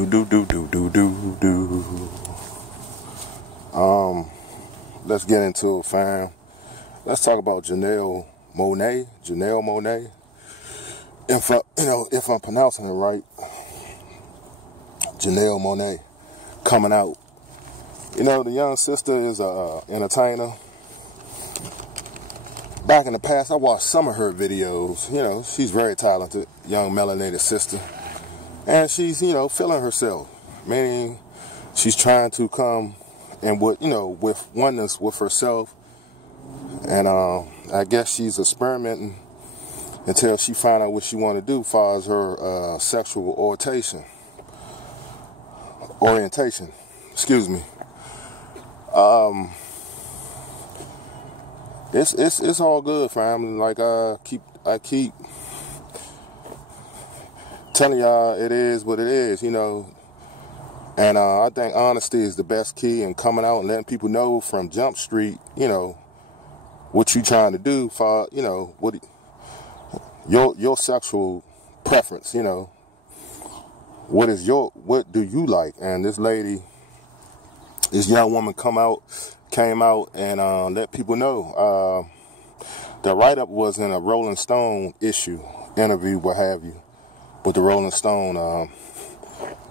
Do do do do do do do. Let's get into it, fam. Let's talk about Janelle Monae. Janelle Monae. If I'm pronouncing it right, Janelle Monae coming out. The young sister is a entertainer. Back in the past, I watched some of her videos. She's very talented, young melanated sister. And she's, feeling herself. Meaning she's trying to come and with oneness with herself. And I guess she's experimenting until she finds out what she want to do as far as her sexual orientation. Excuse me. It's all good, fam. Like I keep telling y'all, it is what it is, And I think honesty is the best key in coming out and letting people know from Jump Street, what you trying to do for, what your sexual preference, what do you like? And this young woman came out and let people know. The write-up was in a Rolling Stone interview, what have you, with the Rolling Stone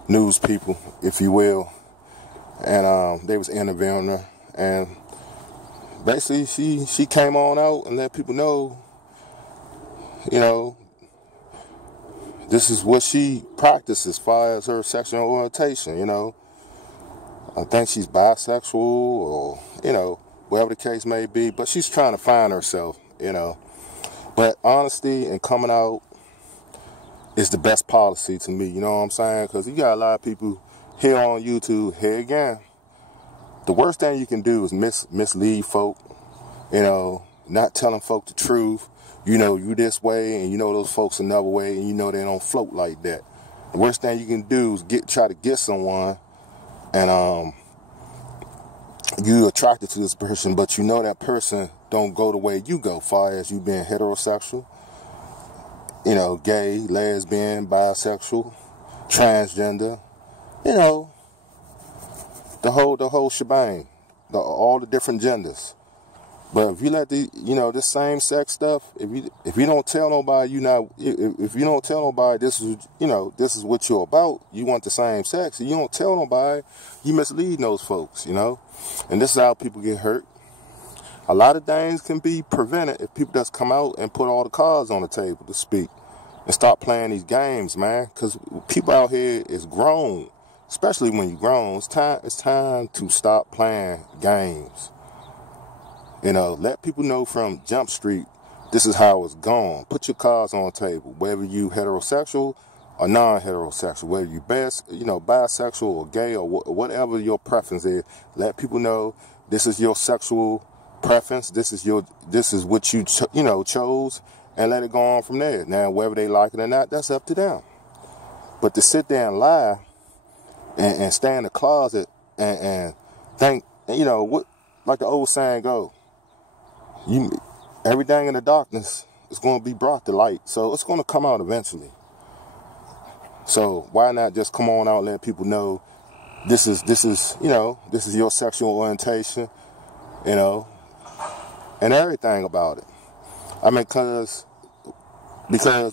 news people, if you will. And they was interviewing her, and basically she came on out and let people know, this is what she practices as far as her sexual orientation, I think she's bisexual or, whatever the case may be. But she's trying to find herself, But honesty and coming out is the best policy to me, you know what I'm saying? Because you got a lot of people here on YouTube, here again. The worst thing you can do is mislead folk, not telling folk the truth. You this way and those folks another way and they don't float like that. The worst thing you can do is try to get someone and you attracted to this person, but that person don't go the way you go, far as you being heterosexual, gay, lesbian, bisexual, transgender, the whole shebang, all the different genders. But if you let this same sex stuff, if you don't tell nobody if you don't tell nobody this is what you're about, you want the same sex, and you don't tell nobody, you mislead those folks, And this is how people get hurt. A lot of things can be prevented if people just come out and put all the cards on the table to speak and stop playing these games, man. Because people out here is grown, especially when you're grown. It's time to stop playing games. Let people know from Jump Street, this is how it's gone. Put your cards on the table, whether you heterosexual or non-heterosexual, whether you bisexual or gay or whatever your preference is. Let people know this is your sexual preference. This is what you chose, and let it go on from there. Now, whether they like it or not, that's up to them. But to sit there and lie and stay in the closet and think, what, like the old saying go. Everything in the darkness is going to be brought to light, so it's going to come out eventually. So why not just come on out and let people know this is your sexual orientation, and everything about it. I mean, because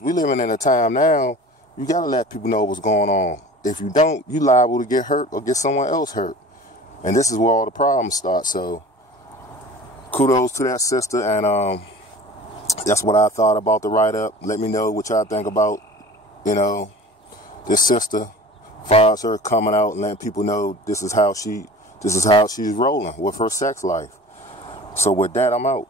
we living in a time now, you got to let people know what's going on. If you don't, you liable to get hurt or get someone else hurt, and this is where all the problems start. So kudos to that sister, and that's what I thought about the write-up. Let me know what y'all think about, this sister, as far as her coming out and letting people know this is how she's rolling with her sex life. So with that, I'm out.